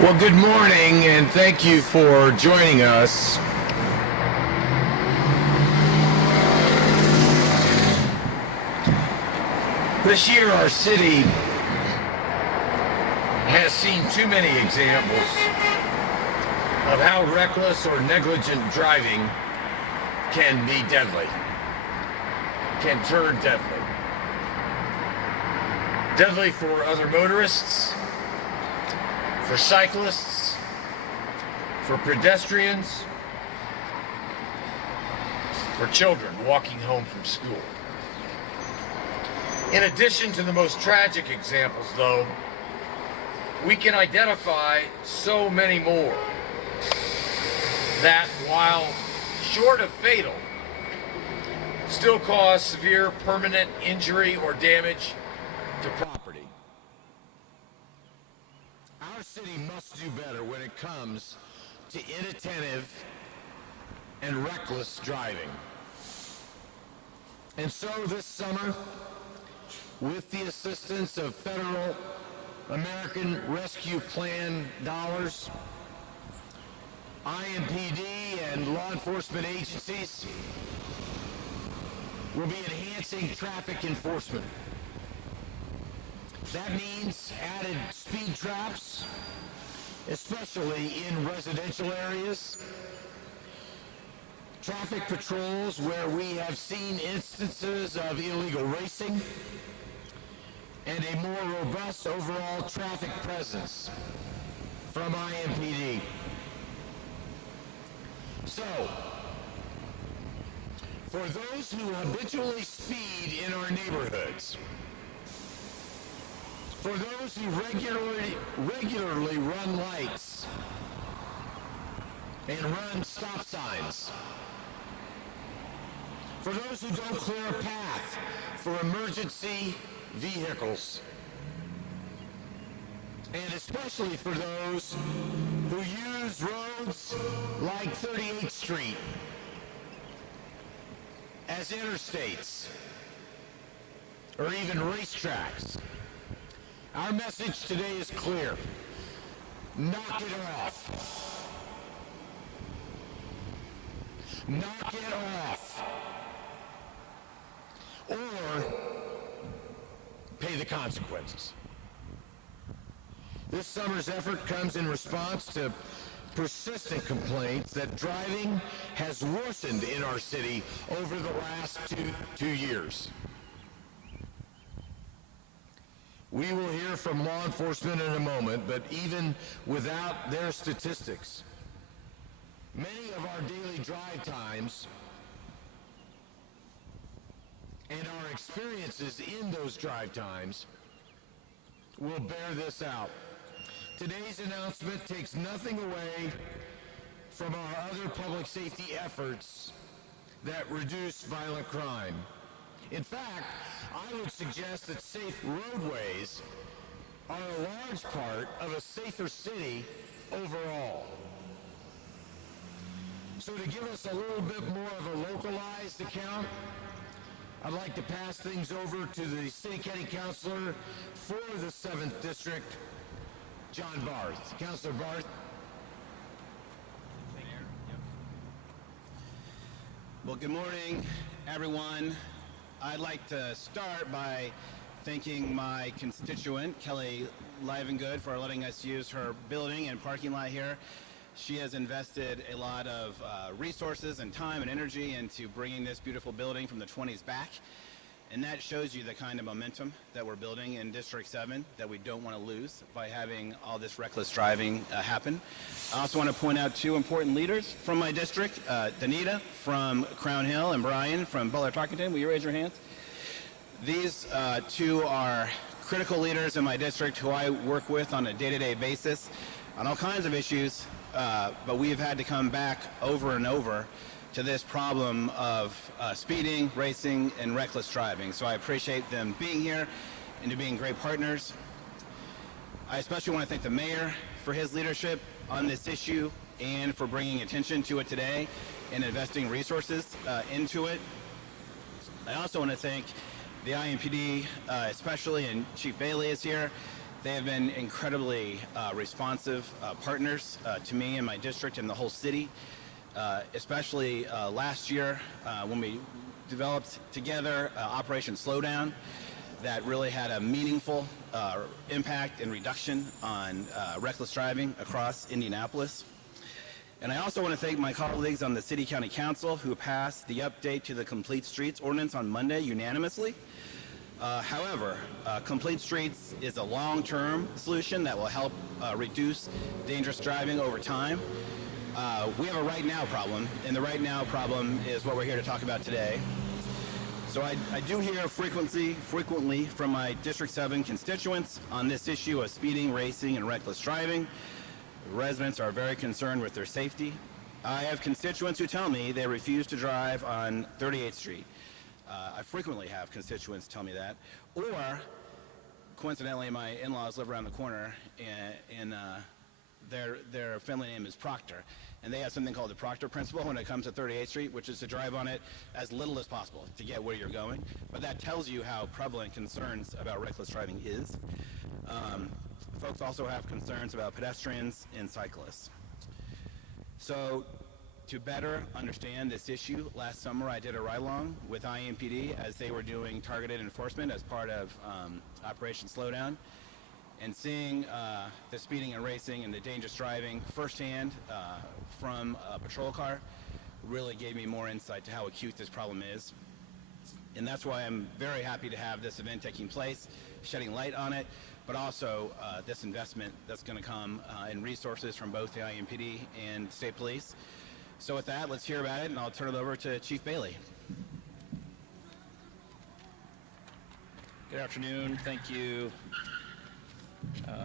Well, good morning, and thank you for joining us. This year, our city has seen too many examples of how reckless or negligent driving can be deadly, can turn deadly. Deadly for other motorists, for cyclists, for pedestrians, for children walking home from school. In addition to the most tragic examples, though, we can identify so many more that, while short of fatal, still cause severe permanent injury or damage to property. Our city must do better when it comes to inattentive and reckless driving. And so this summer, with the assistance of federal American Rescue Plan dollars, IMPD and law enforcement agencies will be enhancing traffic enforcement. That means added speed traps, especially in residential areas, traffic patrols where we have seen instances of illegal racing, and a more robust overall traffic presence from IMPD. So, for those who habitually speed in our neighborhoods, for those who regularly run lights and run stop signs, for those who don't clear a path for emergency vehicles, and especially for those who use roads like 38th Street as interstates or even racetracks. Our message today is clear. Knock it off. Knock it off. Or pay the consequences. This summer's effort comes in response to persistent complaints that driving has worsened in our city over the last two years. We will hear from law enforcement in a moment, but even without their statistics, many of our daily drive times and our experiences in those drive times will bear this out. Today's announcement takes nothing away from our other public safety efforts that reduce violent crime. In fact, I would suggest that safe roadways are a large part of a safer city overall. So to give us a little bit more of a localized account, I'd like to pass things over to the City County Councilor for the 7th District, John Barth. Councilor Barth. Well, good morning, everyone. I'd like to start by thanking my constituent, Kelly Livengood, for letting us use her building and parking lot here. She has invested a lot of resources and time and energy into bringing this beautiful building from the 20s back. And that shows you the kind of momentum that we're building in District 7 that we don't want to lose by having all this reckless driving happen. I also want to point out two important leaders from my district, Danita from Crown Hill and Brian from Butler-Tarkington. Will you raise your hands? These two are critical leaders in my district who I work with on a day-to-day basis on all kinds of issues, but we have had to come back over and over to this problem of speeding, racing, and reckless driving. So I appreciate them being here and to being great partners. I especially want to thank the mayor for his leadership on this issue and for bringing attention to it today and investing resources into it. I also want to thank the IMPD especially, and Chief Bailey is here, They have been incredibly responsive partners to me and my district and the whole city, especially last year when we developed together Operation Slowdown that really had a meaningful impact and reduction on reckless driving across Indianapolis. And I also want to thank my colleagues on the City County Council who passed the update to the Complete Streets ordinance on Monday unanimously. However, Complete Streets is a long-term solution that will help reduce dangerous driving over time. We have a right now problem, and the right now problem is what we're here to talk about today. So I do hear frequently from my District 7 constituents on this issue of speeding, racing, and reckless driving. Residents are very concerned with their safety. I have constituents who tell me they refuse to drive on 38th Street. I frequently have constituents tell me that. Or, coincidentally, my in-laws live around the corner, and their family name is Proctor. And they have something called the Proctor Principle when it comes to 38th Street, which is to drive on it as little as possible to get where you're going. But that tells you how prevalent concerns about reckless driving is. Folks also have concerns about pedestrians and cyclists. So, to better understand this issue, last summer I did a ride-along with IMPD as they were doing targeted enforcement as part of Operation Slowdown. And seeing the speeding and racing and the dangerous driving firsthand from a patrol car really gave me more insight to how acute this problem is. And that's why I'm very happy to have this event taking place, shedding light on it, but also this investment that's going to come in resources from both the IMPD and state police. So with that, let's hear about it, and I'll turn it over to Chief Bailey. Good afternoon. Thank you,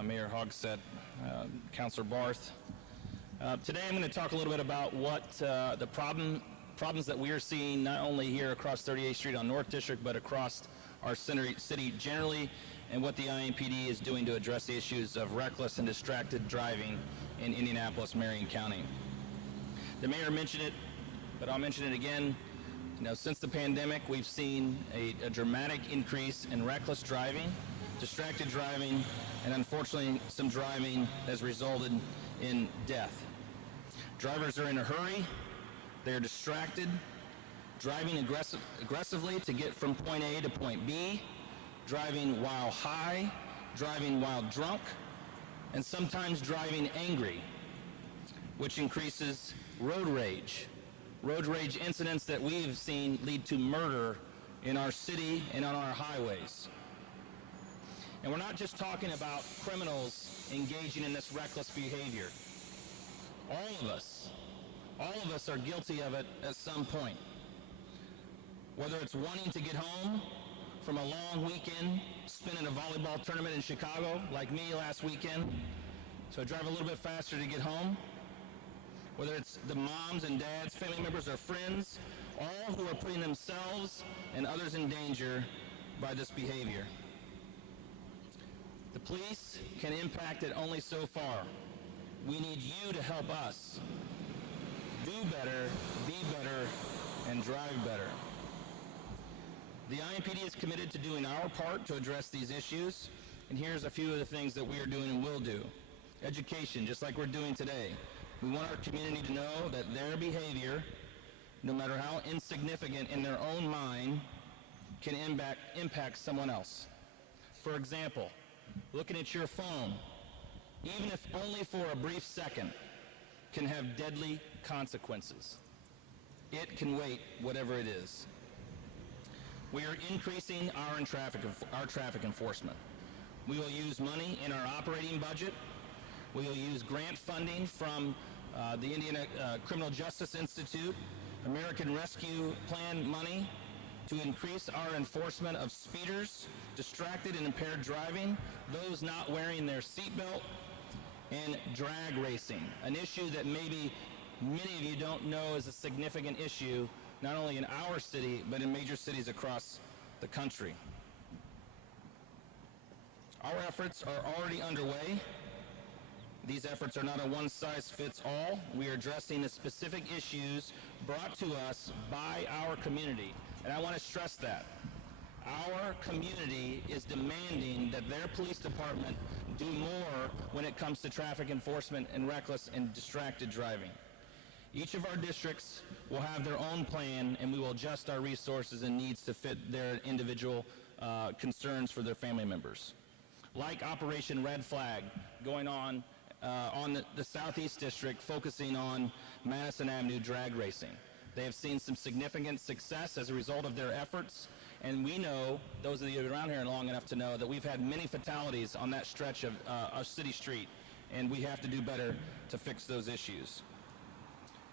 Mayor Hogsett, Councilor Barth. Today I'm going to talk a little bit about what the problems that we are seeing not only here across 38th Street on North District, but across our city generally, and what the IMPD is doing to address the issues of reckless and distracted driving in Indianapolis, Marion County. The mayor mentioned it, but I'll mention it again. You know, since the pandemic, we've seen a dramatic increase in reckless driving, distracted driving, and unfortunately some driving has resulted in death. Drivers are in a hurry, they're distracted, driving aggressively to get from point A to point B, driving while high, driving while drunk, and sometimes driving angry, which increases road rage. Road rage incidents that we've seen lead to murder in our city and on our highways. And we're not just talking about criminals engaging in this reckless behavior. All of us are guilty of it at some point. Whether it's wanting to get home from a long weekend, spent in a volleyball tournament in Chicago, like me last weekend, so I drive a little bit faster to get home. Whether it's the moms and dads, family members, or friends, all who are putting themselves and others in danger by this behavior. The police can impact it only so far. We need you to help us do better, be better, and drive better. The IMPD is committed to doing our part to address these issues, and here's a few of the things that we are doing and will do. Education, just like we're doing today. We want our community to know that their behavior, no matter how insignificant in their own mind, can impact someone else. For example, looking at your phone, even if only for a brief second, can have deadly consequences. It can wait, whatever it is. We are increasing our traffic enforcement. We will use money in our operating budget. We will use grant funding from the Indiana Criminal Justice Institute, American Rescue Plan money to increase our enforcement of speeders, distracted and impaired driving, those not wearing their seatbelt, and drag racing, an issue that maybe many of you don't know is a significant issue, not only in our city, but in major cities across the country. Our efforts are already underway. These efforts are not a one-size-fits-all. We are addressing the specific issues brought to us by our community. And I want to stress that. Our community is demanding that their police department do more when it comes to traffic enforcement and reckless and distracted driving. Each of our districts will have their own plan, and we will adjust our resources and needs to fit their individual concerns for their family members. Like Operation Red Flag going on the Southeast District, focusing on Madison Avenue drag racing. They have seen some significant success as a result of their efforts, and we know, those of you around here long enough to know, that we've had many fatalities on that stretch of our city street, and we have to do better to fix those issues.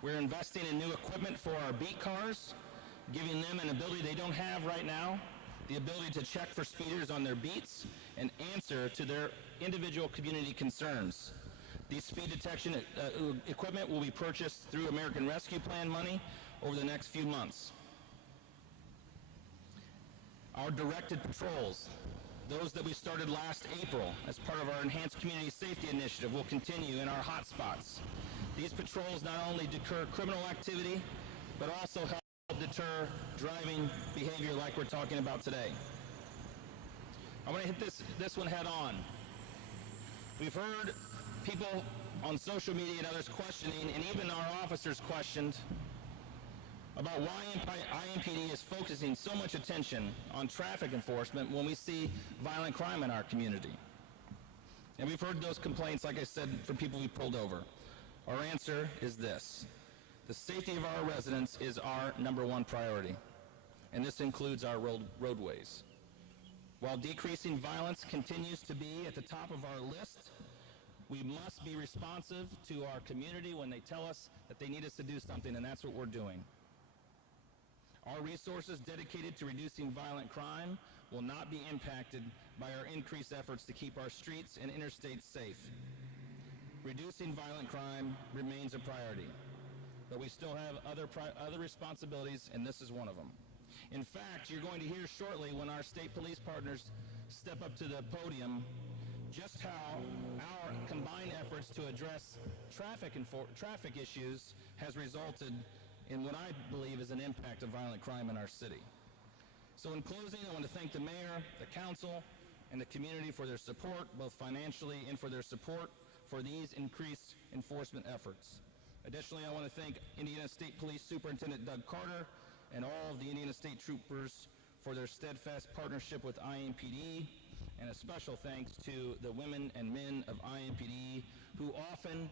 We're investing in new equipment for our beat cars, giving them an ability they don't have right now, the ability to check for speeders on their beats and answer to their individual community concerns. These speed detection equipment will be purchased through American Rescue Plan money over the next few months. Our directed patrols, those that we started last April as part of our Enhanced Community Safety Initiative, will continue in our hotspots. These patrols not only deter criminal activity, but also help deter driving behavior like we're talking about today. I want to hit this one head on. We've heard people on social media and others questioning, and even our officers questioned, about why IMPD is focusing so much attention on traffic enforcement when we see violent crime in our community. And we've heard those complaints, like I said, from people we pulled over. Our answer is this: the safety of our residents is our #1 priority, and this includes our roadways. While decreasing violence continues to be at the top of our list, we must be responsive to our community when they tell us that they need us to do something, and that's what we're doing. Our resources dedicated to reducing violent crime will not be impacted by our increased efforts to keep our streets and interstates safe. Reducing violent crime remains a priority, but we still have other responsibilities, and this is one of them. In fact, you're going to hear shortly, when our state police partners step up to the podium, just how our combined efforts to address traffic issues has resulted in what I believe is an impact of violent crime in our city. So in closing, I want to thank the mayor, the council, and the community for their support, both financially and for their support for these increased enforcement efforts. Additionally, I want to thank Indiana State Police Superintendent Doug Carter and all of the Indiana State Troopers for their steadfast partnership with IMPD, and a special thanks to the women and men of IMPD who often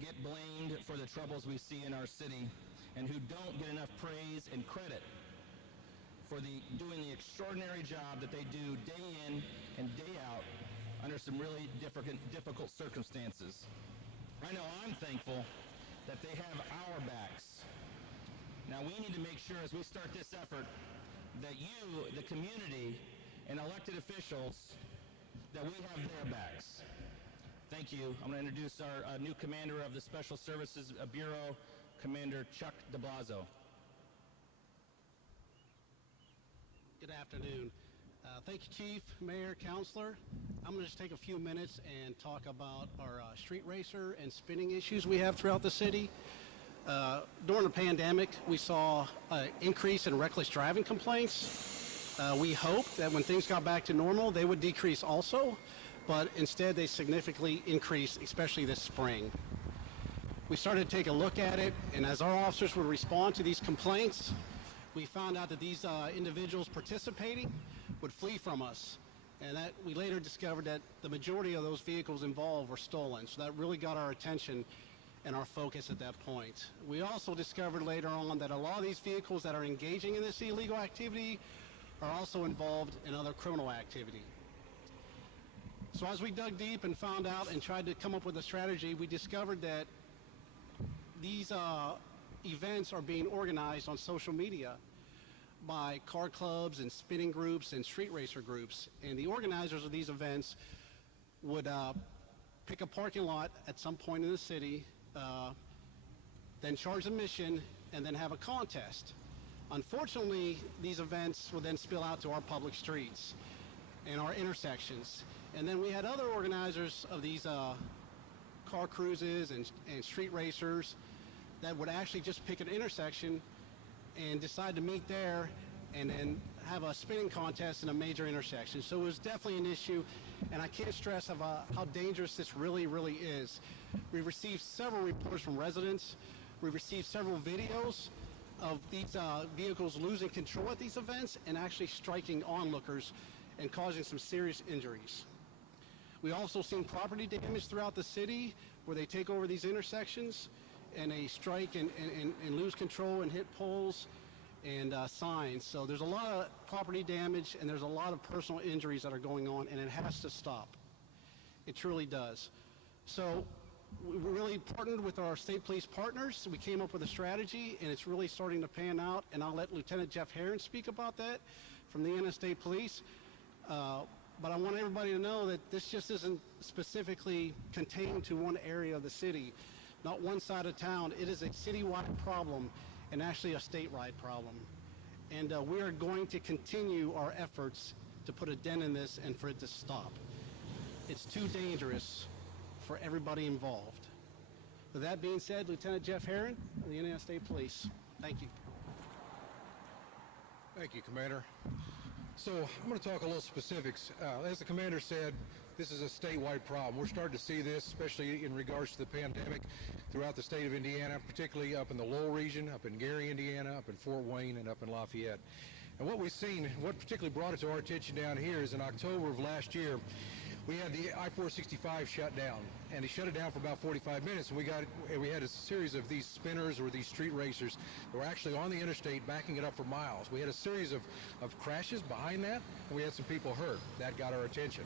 get blamed for the troubles we see in our city and who don't get enough praise and credit for doing the extraordinary job that they do day in and day out under some really difficult circumstances. I know I'm thankful that they have our backs. Now we need to make sure, as we start this effort, that you, the community, and elected officials, that we have their backs. Thank you. I'm going to introduce our new commander of the Special Services Bureau, Commander Chuck DeBlazo. Good afternoon. Thank you, Chief, Mayor, Counselor. I'm going to just take a few minutes and talk about our street racer and spinning issues we have throughout the city. During the pandemic, we saw an increase in reckless driving complaints. We hoped that when things got back to normal, they would decrease also, but instead they significantly increased, especially this spring. We started to take a look at it, and as our officers would respond to these complaints, we found out that these individuals participating would flee from us, and that we later discovered that the majority of those vehicles involved were stolen. So that really got our attention and our focus at that point. We also discovered later on that a lot of these vehicles that are engaging in this illegal activity are also involved in other criminal activity. So as we dug deep and found out and tried to come up with a strategy, we discovered that these events are being organized on social media by car clubs and spinning groups and street racer groups. And the organizers of these events would pick a parking lot at some point in the city, then charge admission, and then have a contest. Unfortunately, these events would then spill out to our public streets and our intersections. And then we had other organizers of these car cruises and street racers that would actually just pick an intersection and decide to meet there and then have a spinning contest in a major intersection. So it was definitely an issue, And I can't stress how dangerous this really, really is. We've received several reports from residents. We've received several videos of these vehicles losing control at these events and actually striking onlookers and causing some serious injuries. We also seen property damage throughout the city where they take over these intersections and they strike and lose control and hit poles and signs. So there's a lot of property damage and there's a lot of personal injuries that are going on, and it has to stop. It truly does. So we really partnered with our state police partners. We came up with a strategy, and it's really starting to pan out, and I'll let Lieutenant Jeff Herron speak about that from the Indiana State Police. But I want everybody to know that this just isn't specifically contained to one area of the city, not one side of town. It is a citywide problem and actually a statewide problem. And we are going to continue our efforts to put a dent in this and for it to stop. It's too dangerous for everybody involved. With that being said, Lieutenant Jeff Herron of the Indiana State Police. Thank you. Thank you, Commander. So I'm going to talk a little specifics. As the Commander said, this is a statewide problem. We're starting to see this, especially in regards to the pandemic, throughout the state of Indiana, particularly up in the Lowell region, up in Gary, Indiana, up in Fort Wayne, and up in Lafayette. And what we've seen, what particularly brought it to our attention down here is in October of last year, we had the I-465 shut down, and they shut it down for about 45 minutes, and we had a series of these spinners or these street racers that were actually on the interstate backing it up for miles. We had a series of crashes behind that, and we had some people hurt. That got our attention.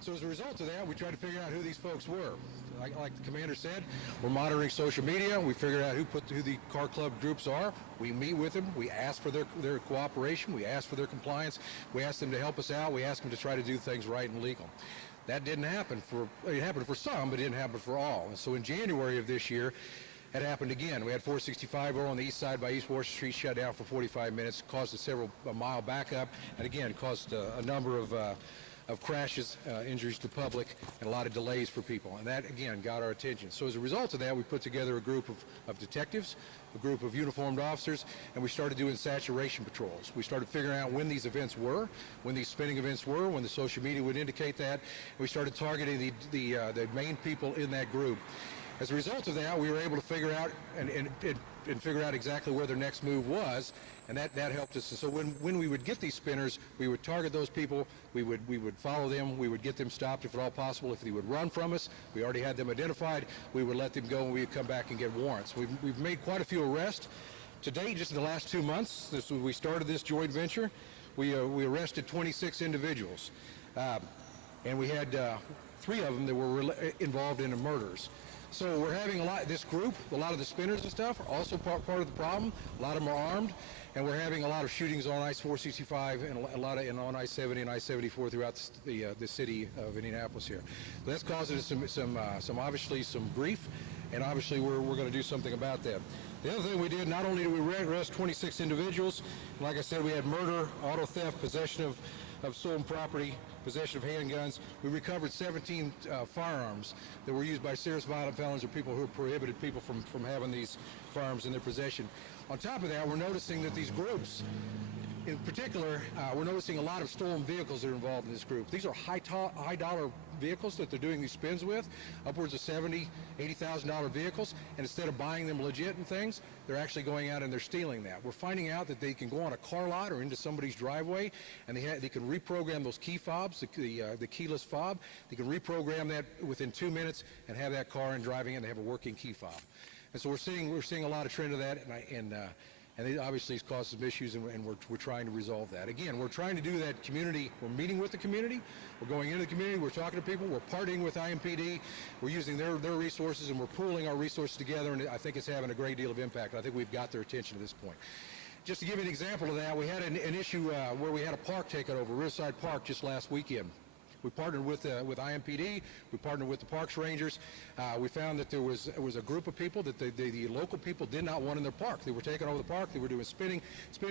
So as a result of that, we tried to figure out who these folks were. Like the Commander said, we're monitoring social media. We figured out who the car club groups are. We meet with them. We ask for their cooperation. We ask for their compliance. We ask them to help us out. We ask them to try to do things right and legal. That didn't happen it happened for some, but it didn't happen for all. And so in January of this year, it happened again. We had 465 over on the east side by East Washington Street shut down for 45 minutes, caused a mile backup, and again caused a number of crashes, injuries to public, and a lot of delays for people. And that, again, got our attention. So as a result of that, we put together a group of detectives, a group of uniformed officers, and we started doing saturation patrols. We started figuring out when these events were, when these spinning events were, when the social media would indicate that. And we started targeting the main people in that group. As a result of that, we were able to figure out and figure out exactly where their next move was, and that helped us. And so when we would get these spinners, we would target those people, we would follow them, we would get them stopped if at all possible. If they would run from us, we already had them identified, we would let them go and we would come back and get warrants. We've made quite a few arrests. To date, just in the last 2 months, we started this joint venture, we arrested 26 individuals. And we had 3 of them that were involved in the murders. So we're having this group, a lot of the spinners and stuff, are also part of the problem. A lot of them are armed, and we're having a lot of shootings on I-465 and a lot on I-70 and I-74 throughout the city of Indianapolis here. So that's causing us some obviously some grief, and obviously we're going to do something about that. The other thing we did, not only did we arrest 26 individuals, like I said, we had murder, auto theft, possession of stolen property, possession of handguns. We recovered 17 firearms that were used by serious violent felons or people who prohibited people from having these firearms in their possession. On top of that, we're noticing that these groups, in particular, we're noticing a lot of stolen vehicles that are involved in this group. These are high dollar vehicles that they're doing these spins with, upwards of $70,000, $80,000 vehicles, and instead of buying them legit and things, they're actually going out and they're stealing that. We're finding out that they can go on a car lot or into somebody's driveway, and they can reprogram those key fobs, the keyless fob. They can reprogram that within 2 minutes and have that car and driving it and have a working key fob. And so we're seeing a lot of trend of that, and it obviously has caused some issues, and we're trying to resolve that. Again, we're trying to do that community. We're meeting with the community. We're going into the community. We're talking to people. We're partnering with IMPD. We're using their resources, and we're pooling our resources together, and I think it's having a great deal of impact. I think we've got their attention at this point. Just to give you an example of that, we had an issue where we had a park taken over, Riverside Park, just last weekend. We partnered with IMPD. We partnered with the Parks Rangers. We found that there was a group of people that the local people did not want in their park. They were taking over the park. They were doing spinning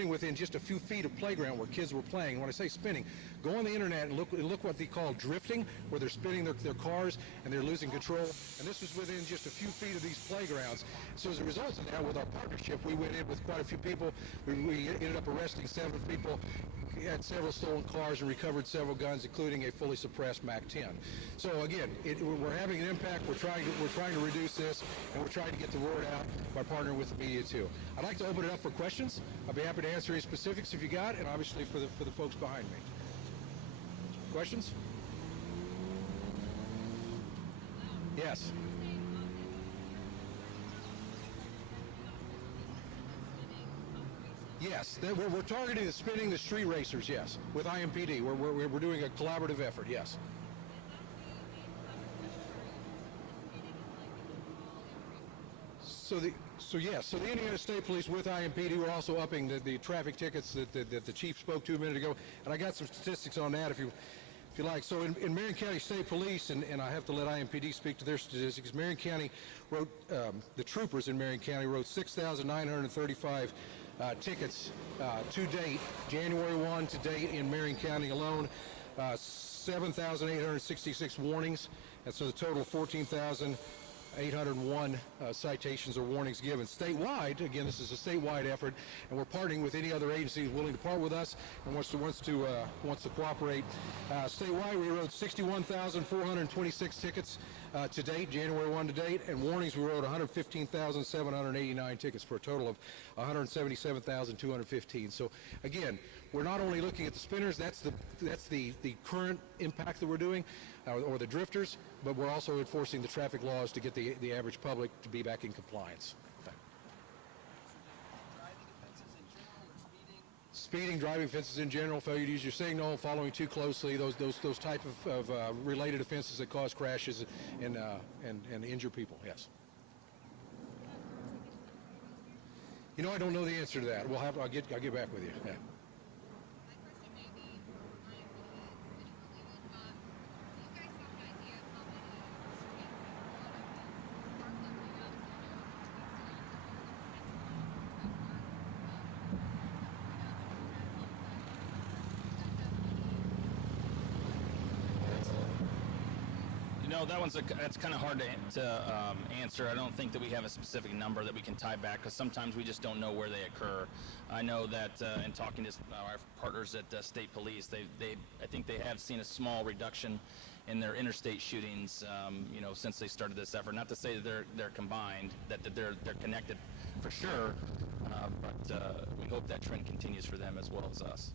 within just a few feet of playground where kids were playing. When I say spinning, go on the internet and look what they call drifting, where they're spinning their cars and they're losing control. And this was within just a few feet of these playgrounds. So as a result of that, with our partnership, we went in with quite a few people. We ended up arresting 7 people, had several stolen cars and recovered several guns, including a fully suppressed MAC-10. So again, we're having an impact. We're trying to reduce this, and we're trying to get the word out by partnering with the media too. I'd like to open it up for questions. I'll be happy to answer any specifics if you got, and obviously for the folks behind me. Questions? Yes. Yes, we're targeting the spinning the street racers, yes, with IMPD. We're doing a collaborative effort, yes. So the Indiana State Police with IMPD, we're also upping the traffic tickets that the chief spoke to a minute ago, and I got some statistics on that if you like. So in Marion County State Police, and I have to let IMPD speak to their statistics, Marion County wrote, the troopers in Marion County wrote 6,935 tickets to date, January 1 to date in Marion County alone, 7,866 warnings, and so the total 14,801 citations or warnings given. Statewide, again, this is a statewide effort, and we're partnering with any other agency willing to part with us and wants to cooperate. Statewide, we wrote 61,426 tickets to date, January 1 to date, and warnings we wrote 115,789 tickets for a total of 177,215. So again, we're not only looking at the spinners, that's the current impact that we're doing, or the drifters, but we're also enforcing the traffic laws to get the average public to be back in compliance. Speeding, driving offenses in general, failure to use your signal, following too closely, those type of related offenses that cause crashes and injure people. Yes. You know, I don't know the answer to that. I'll get back with you. Yeah. That's kind of hard to answer. I don't think that we have a specific number that we can tie back, because sometimes we just don't know where they occur. I know that in talking to our partners at State Police, I think they have seen a small reduction in their interstate shootings, since they started this effort. Not to say that they're combined, that they're connected for sure, but we hope that trend continues for them as well as us.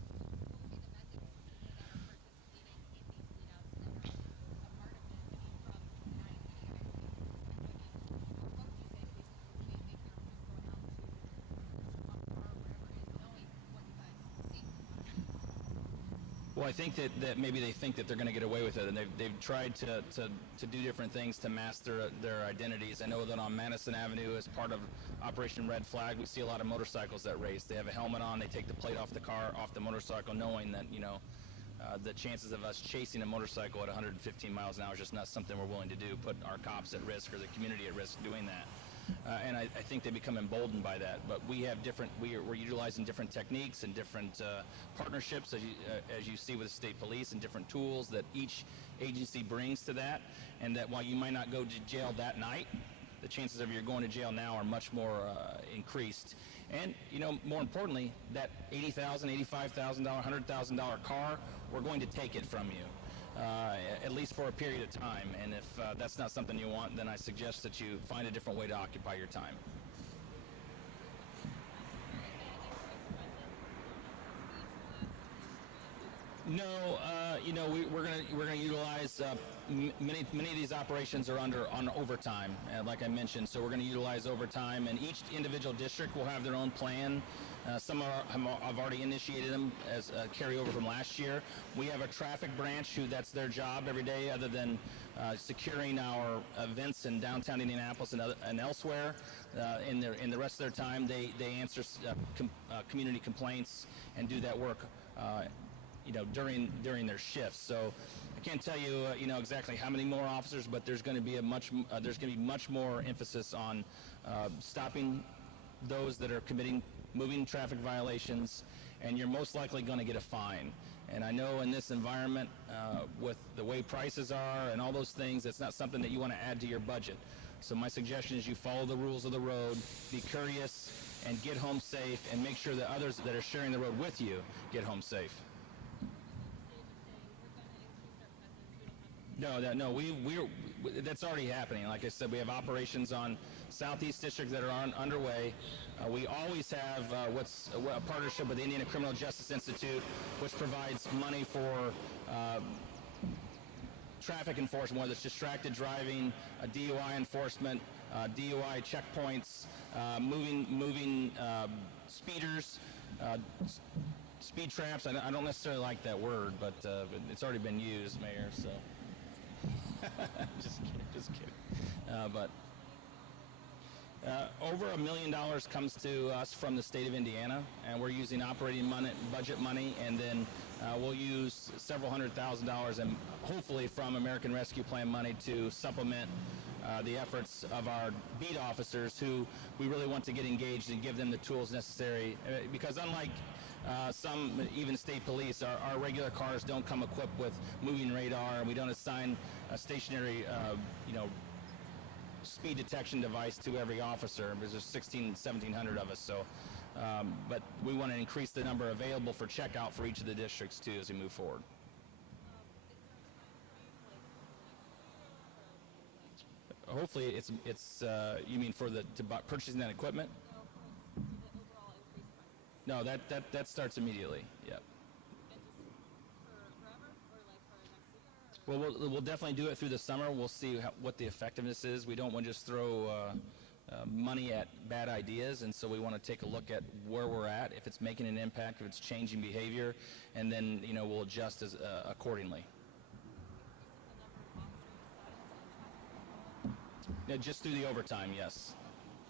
Well, I think that maybe they think that they're going to get away with it, and they've tried to do different things to mask their identities. I know that on Madison Avenue, as part of Operation Red Flag, we see a lot of motorcycles that race. They have a helmet on, they take the plate off the motorcycle, knowing that, the chances of us chasing a motorcycle at 115 miles an hour is just not something we're willing to do, put our cops at risk or the community at risk doing that. And I think they become emboldened by that. But we're utilizing different techniques and different partnerships, as you see with the state police, and different tools that each agency brings to that. And that while you might not go to jail that night, the chances of you going to jail now are much more increased. And, more importantly, that $80,000, $85,000, $100,000 car, we're going to take it from you. At least for a period of time, and if that's not something you want, then I suggest that you find a different way to occupy your time. No, we're gonna utilize many of these operations are on overtime, like I mentioned. So we're gonna utilize overtime, and each individual district will have their own plan. Some have already initiated them as a carryover from last year. We have a traffic branch that's their job every day, other than securing our events in downtown Indianapolis and elsewhere. In the rest of their time, they answer community complaints and do that work, during their shifts. So I can't tell you, exactly how many more officers, but there's going to be much more emphasis on stopping those that are committing moving traffic violations, and you're most likely going to get a fine. And I know in this environment, with the way prices are and all those things, it's not something that you want to add to your budget. So my suggestion is you follow the rules of the road, be courteous, and get home safe, and make sure that others that are sharing the road with you get home safe. No, that's already happening. Like I said, we have operations on Southeast District that are underway. We always have a partnership with the Indiana Criminal Justice Institute, which provides money for traffic enforcement, whether it's distracted driving, DUI enforcement, DUI checkpoints, moving speeders, speed traps. I don't necessarily like that word, but it's already been used, Mayor. So, just kidding. But over $1 million comes to us from the state of Indiana, and we're using operating budget money, and then we'll use several $100,000 and hopefully from American Rescue Plan money to supplement the efforts of our beat officers, who we really want to get engaged and give them the tools necessary, because unlike some even state police, our regular cars don't come equipped with moving radar, and we don't assign a stationary speed detection device to every officer, because there's 1,700 of us. So but we want to increase the number available for checkout for each of the districts too as we move forward. Hopefully it's you mean for purchasing that equipment? No, that starts immediately. Yep. Well, we'll definitely do it through the summer. We'll see what the effectiveness is. We don't want to just throw money at bad ideas, and so we want to take a look at where we're at, if it's making an impact, if it's changing behavior, and then we'll adjust accordingly. Yeah, just through the overtime, yes.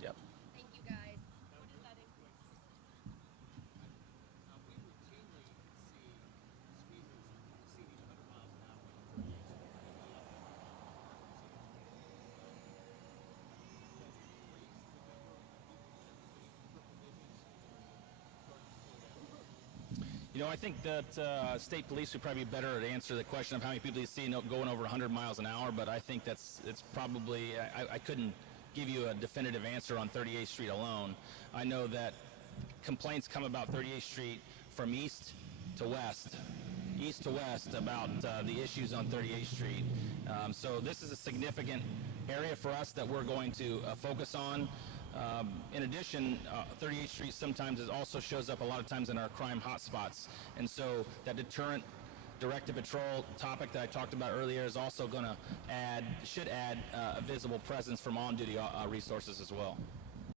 Yep. Thank you, guys. What does that increase? We routinely see speeders exceeding 100 miles an hour. I think that state police would probably be better to answer the question of how many people you see going over 100 miles an hour, but I think it's probably, I couldn't give you a definitive answer on 38th Street alone. I know that complaints come about 38th Street from east to west about the issues on 38th Street. So this is a significant area for us that we're going to focus on. In addition, 38th Street sometimes also shows up a lot of times in our crime hotspots, and so that deterrent directed patrol topic that I talked about earlier is also going to should add a visible presence from on-duty resources as well.